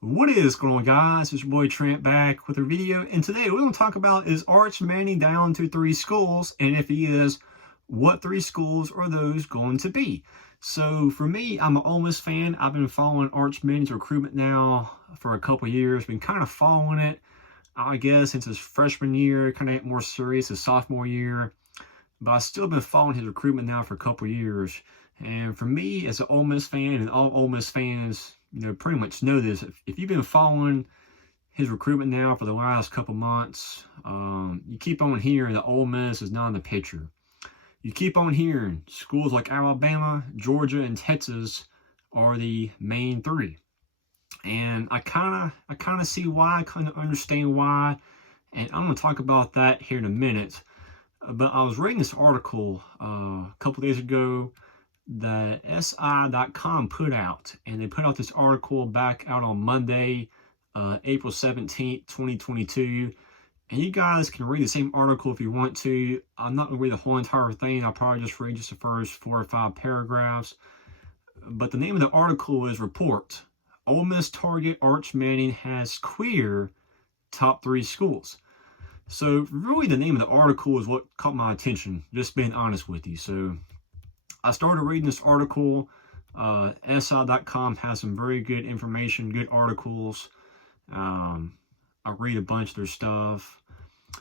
What is going on, guys? It's your boy Trent back with a video, and today what we're going to talk about is Arch Mannint down to 3 schools, and if he is, what 3 schools are those going to be? So for me, I'm an Ole Miss fan. I've been following Arch Mannintt's recruitment now for a couple years. Been kind of following it, I guess, since his freshman year, kind of get more serious his sophomore year. But I've still been following his recruitment now for a couple years. And for me, as an Ole Miss fan, and all Ole Miss fans, pretty much know this. If you've been following his recruitment now for the last couple months, you keep on hearing that Ole Miss is not in the picture. You keep on hearing schools like Alabama, Georgia, and Texas are the main 3. And I kind of see why, I kind of understand why, and I'm going to talk about that here in a minute. But I was reading this article a couple days ago that SI.com put out, and they put out this article back out on Monday, April 17th, 2022, and you guys can read the same article if you want to. I'm not going to read the whole entire thing. I'll probably just read just the first 4 or 5 paragraphs, but the name of the article is Report: Ole Miss target Arch Mannint has queer top 3 schools. So really the name of the article is what caught my attention, just being honest with you. So I started reading this article. SI.com has some very good information, good articles. I read a bunch of their stuff.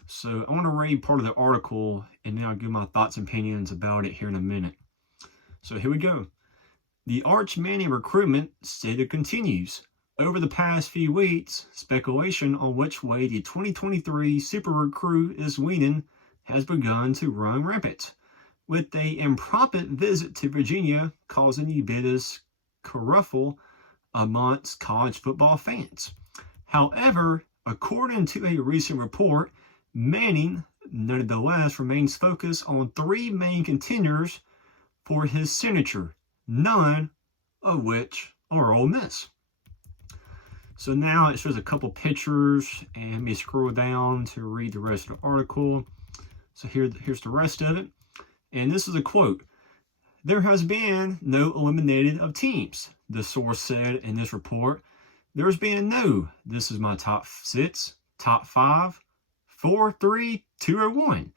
So I want to read part of the article, and then I'll give my thoughts and opinions about it here in a minute. So here we go. The Arch Mannint recruitment saga continues. Over the past few weeks, speculation on which way the 2023 super recruit is leaning has begun to run rampant, with an impromptu visit to Virginia causing a bit of kerfuffle amongst college football fans. However, according to a recent report, Mannint nonetheless remains focused on 3 main contenders for his signature, none of which are Ole Miss. So now it shows a couple pictures, and let me scroll down to read the rest of the article. So here's the rest of it. And this is a quote: "There has been no eliminated of teams," the source said in this report. "There's been no, this is my top 6, top 5, 4, 3, 2, or 1.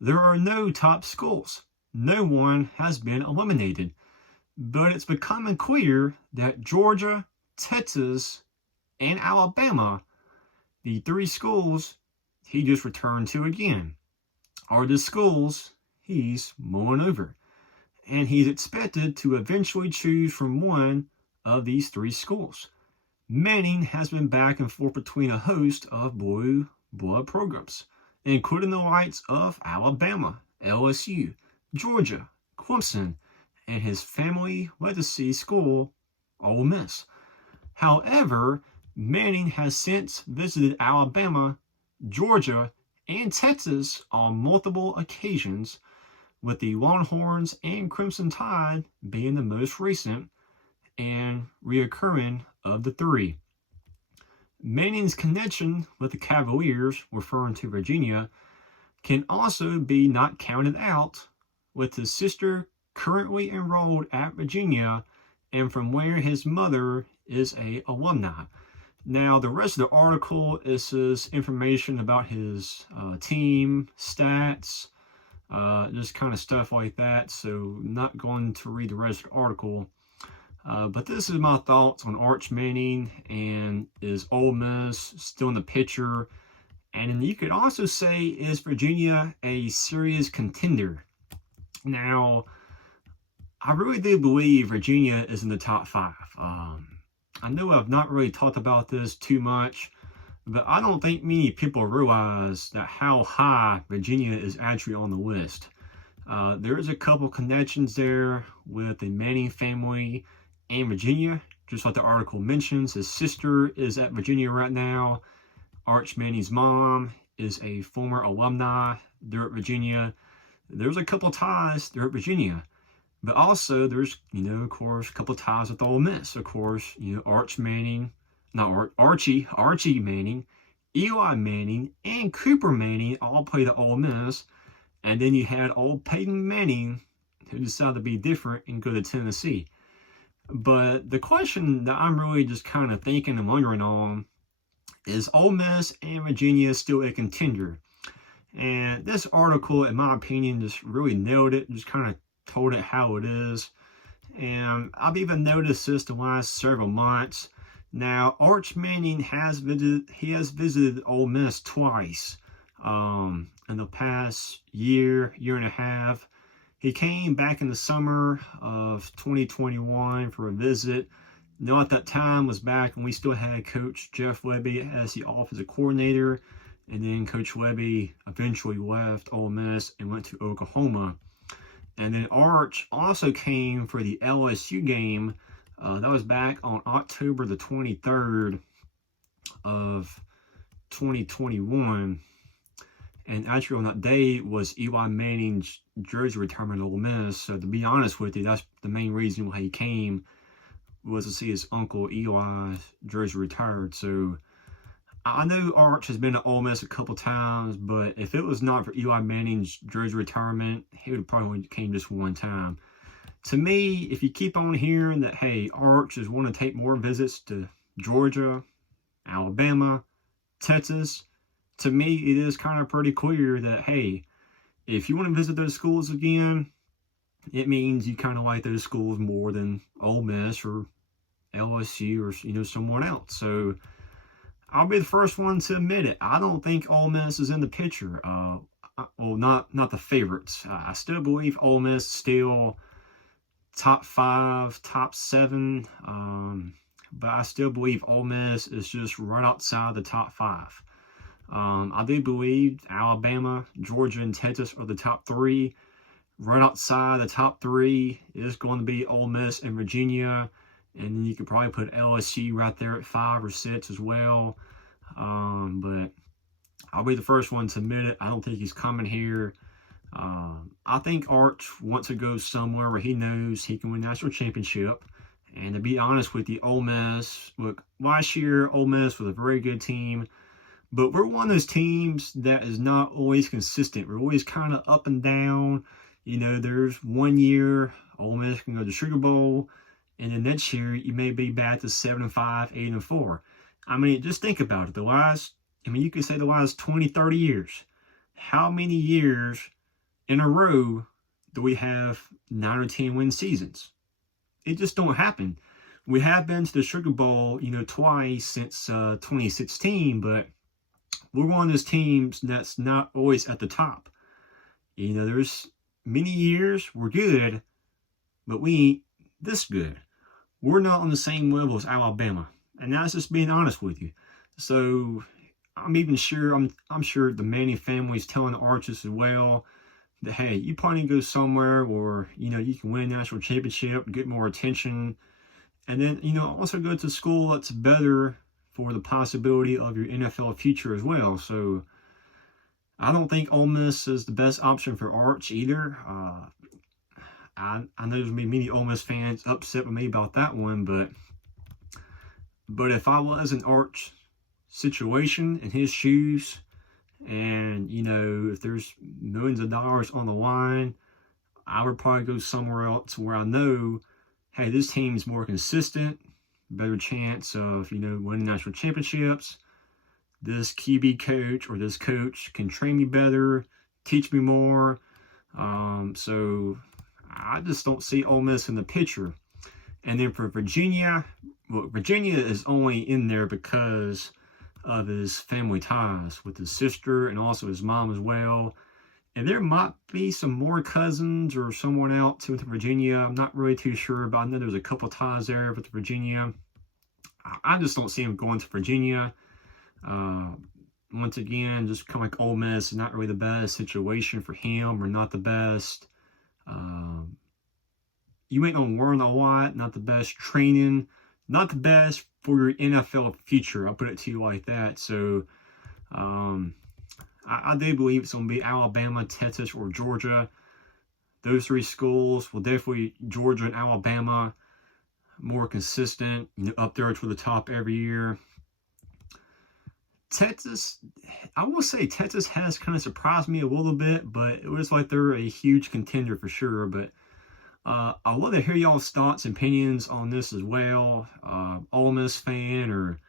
There are no top schools. No one has been eliminated. But it's becoming clear that Georgia, Texas, and Alabama, the 3 schools he just returned to again, are the schools he's mulling over, and he's expected to eventually choose from one of these 3 schools. Mannint has been back and forth between a host of blue blood programs, including the likes of Alabama, LSU, Georgia, Clemson, and his family legacy school, Ole Miss. However, Mannint has since visited Alabama, Georgia, and Texas on multiple occasions, with the Longhorns and Crimson Tide being the most recent and reoccurring of the 3. Mannint's connection with the Cavaliers, referring to Virginia, can also be not counted out, with his sister currently enrolled at Virginia and from where his mother is a alumni. Now, the rest of the article is just information about his team, stats, just kind of stuff like that. So not going to read the rest of the article. But this is my thoughts on Arch Mannint, and is Ole Miss still in the picture? And then you could also say, is Virginia a serious contender? Now, I really do believe Virginia is in the top 5. I know I've not really talked about this too much, but I don't think many people realize that how high Virginia is actually on the list. There is a couple connections there with the Mannint family and Virginia, just like the article mentions. His sister is at Virginia right now. Arch Mannintt's mom is a former alumni there at Virginia. There's a couple ties there at Virginia. But also, there's, of course, a couple ties with Ole Miss. Of course, Arch Mannint, Archie Mannint, Eli Manning, and Cooper Manning all played at Ole Miss. And then you had old Peyton Manning, who decided to be different and go to Tennessee. But the question that I'm really just kind of thinking and wondering on is Ole Miss and Virginia still a contender? And this article, in my opinion, just really nailed it, just kind of told it how it is. And I've even noticed this the last several months. Now, Arch Mannint has visited Ole Miss twice in the past year and a half. He came back in the summer of 2021 for a visit. Now, at that time was back when we still had Coach Jeff Webby as the offensive coordinator, and then Coach Webby eventually left Ole Miss and went to Oklahoma. And then Arch also came for the LSU game. That was back on October the 23rd of 2021. And actually on that day was Eli Manning's jersey retirement at Ole Miss. So to be honest with you, that's the main reason why he came, was to see his uncle Eli's jersey retired. So I know Arch has been to Ole Miss a couple times, but if it was not for Eli Manning's jersey retirement, he would have probably came just one time. To me, if you keep on hearing that, hey, Arch is wanting to take more visits to Georgia, Alabama, Texas, to me, it is kind of pretty clear that, hey, if you want to visit those schools again, it means you kind of like those schools more than Ole Miss or LSU or, someone else. So I'll be the first one to admit it. I don't think Ole Miss is in the picture. Well, not the favorites. I still believe Ole Miss is still top 5, top 7. But I still believe Ole Miss is just right outside the top 5. I do believe Alabama, Georgia, and Texas are the top 3. Right outside the top 3 is going to be Ole Miss and Virginia. And then you could probably put LSU right there at 5 or 6 as well. But I'll be the first one to admit it. I don't think he's coming here. I think Arch wants to go somewhere where he knows he can win a national championship. And to be honest with you, Ole Miss, look, last year Ole Miss was a very good team. But we're one of those teams that is not always consistent. We're always kind of up and down. There's one year Ole Miss can go to the Sugar Bowl, and then next year you may be back to 7-5, 8-4. I mean, just think about it. You could say the last 20, 30 years. How many years in a row do we have 9 or 10 win seasons? It just don't happen. We have been to the Sugar Bowl, twice since 2016, but we're one of those teams that's not always at the top. There's many years we're good, but we ain't this good. We're not on the same level as Alabama, and that's just being honest with you. So I'm sure the Manning family is telling the Arches as well that, hey, you probably need to go somewhere where you can win a national championship, get more attention, and then also go to school that's better for the possibility of your NFL future as well. So I don't think Ole Miss is the best option for Arch either. I know there's going to be many Ole Miss fans upset with me about that one, but if I was in Arch situation, in his shoes, and if there's millions of dollars on the line, I would probably go somewhere else where I know, hey, this team's more consistent, better chance of winning national championships. This QB coach or this coach can train me better, teach me more. So I just don't see Ole Miss in the picture. And then for Virginia, well, Virginia is only in there because of his family ties with his sister and also his mom as well. And there might be some more cousins or someone else with Virginia. I'm not really too sure, but I know there's a couple ties there with Virginia. I just don't see him going to Virginia. Once again, just kind of like Ole Miss, not really the best situation for him, or not the best. You ain't gonna learn a lot, not the best training, not the best for your NFL future. I'll put it to you like that. So, I do believe it's going to be Alabama, Texas, or Georgia. Those 3 schools, will definitely Georgia and Alabama, more consistent, up there to the top every year. Texas, I will say Texas has kind of surprised me a little bit, but it was like they're a huge contender for sure. But I'd love to hear y'all's thoughts and opinions on this as well. Ole Miss fan or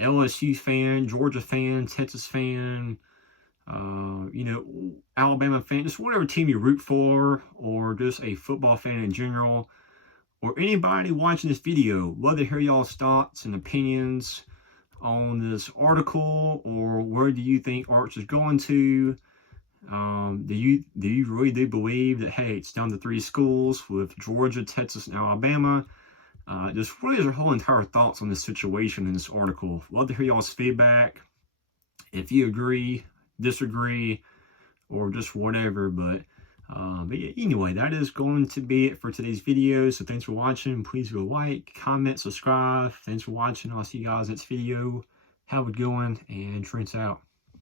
LSU fan, Georgia fan, Texas fan, you know, Alabama fan, just whatever team you root for, or just a football fan in general, or anybody watching this video. Love to hear y'all's thoughts and opinions on this article, or where do you think Arch is going to? Do you really do believe that, hey, it's down to 3 schools with Georgia, Texas, and Alabama? Just what is your whole entire thoughts on this situation in this article? Love to hear y'all's feedback. If you agree, disagree, or just whatever. But yeah, anyway, that is going to be it for today's video. So thanks for watching. Please go like, comment, subscribe. Thanks for watching. I'll see you guys next video. Have a good one, and Trent's out.